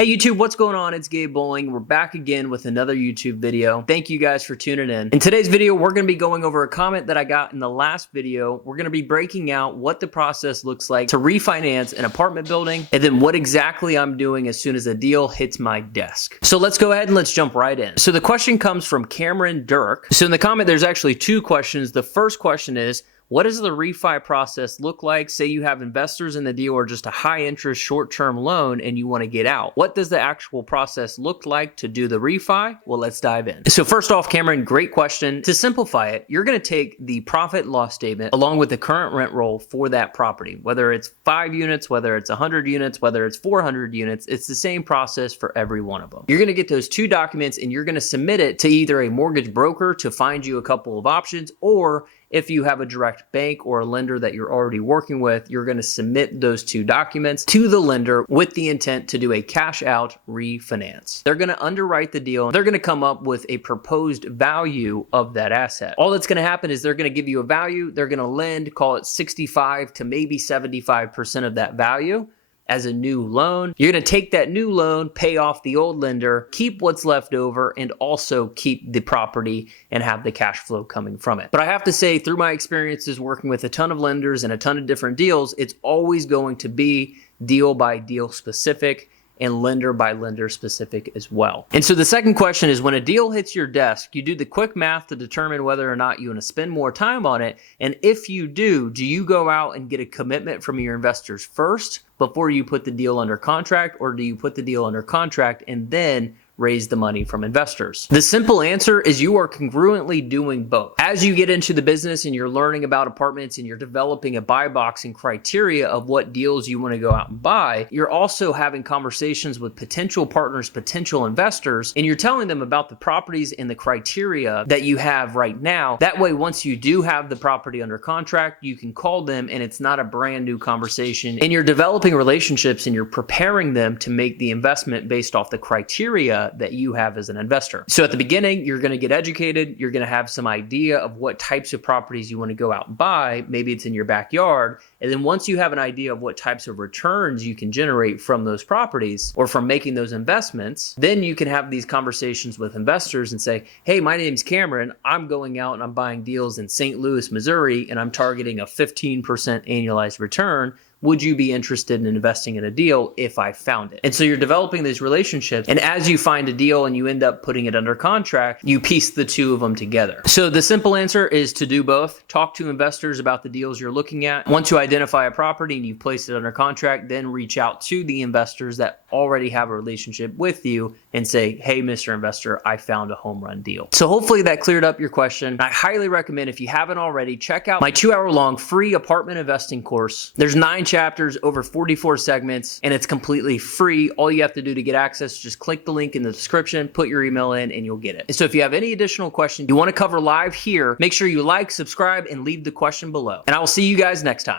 Hey YouTube, what's going on? It's Gabe Bowling. We're back again with another YouTube video. Thank you guys for tuning in. In today's video, we're going to be going over a comment that I got in the last video. We're going to be breaking out what the process looks like to refinance an apartment building and then what exactly I'm doing as soon as a deal hits my desk. So let's go ahead and let's jump right in. So the question comes from Cameron Dirk. So in the comment, there's actually two questions. The first question is, what does the refi process look like? Say you have investors in the deal or just a high interest short-term loan and you want to get out. What does the actual process look like to do the refi? Well, let's dive in. So first off, Cameron, great question. To simplify it, you're going to take the profit and loss statement along with the current rent roll for that property. Whether it's 5 units, whether it's 100 units, whether it's 400 units, it's the same process for every one of them. You're going to get those two documents and you're going to submit it to either a mortgage broker to find you a couple of options, or if you have a direct bank or a lender that you're already working with, you're going to submit those two documents to the lender with the intent to do a cash out refinance. They're going to underwrite the deal. They're going to come up with a proposed value of that asset. All that's going to happen is they're going to give you a value. They're going to lend, call it 65 to maybe 75% of that value as a new loan. You're going to take that new loan, pay off the old lender, keep what's left over, and also keep the property and have the cash flow coming from it. But I have to say, through my experiences working with a ton of lenders and a ton of different deals, it's always going to be deal by deal specific and lender by lender specific as well. And so the second question is, when a deal hits your desk, you do the quick math to determine whether or not you want to spend more time on it. And if you do you go out and get a commitment from your investors first before you put the deal under contract, or do you put the deal under contract and then raise the money from investors? The simple answer is you are congruently doing both. As you get into the business and you're learning about apartments and you're developing a buy box and criteria of what deals you want to go out and buy, you're also having conversations with potential partners, potential investors, and you're telling them about the properties and the criteria that you have right now. That way, once you do have the property under contract, you can call them and it's not a brand new conversation, and you're developing relationships and you're preparing them to make the investment based off the criteria that you have as an investor. So at the beginning, you're going to get educated. You're going to have some idea of what types of properties you want to go out and buy. Maybe it's in your backyard. And then once you have an idea of what types of returns you can generate from those properties or from making those investments, then you can have these conversations with investors and say, hey, my name's Cameron. I'm going out and I'm buying deals in St. Louis, Missouri, and I'm targeting a 15% annualized return. Would you be interested in investing in a deal if I found it? And so you're developing these relationships. And as you find a deal and you end up putting it under contract, you piece the two of them together. So the simple answer is to do both. Talk to investors about the deals you're looking at. Once you identify a property and you've placed it under contract, then reach out to the investors that already have a relationship with you and say, hey, Mr. Investor, I found a home run deal. So hopefully that cleared up your question. I highly recommend, if you haven't already, check out my 2-hour-long free apartment investing course. There's 9 chapters, over 44 segments, and it's completely free. All you have to do to get access is just click the link in the description, put your email in, and you'll get it. And so if you have any additional questions you want to cover live here, make sure you like, subscribe, and leave the question below. And I will see you guys next time.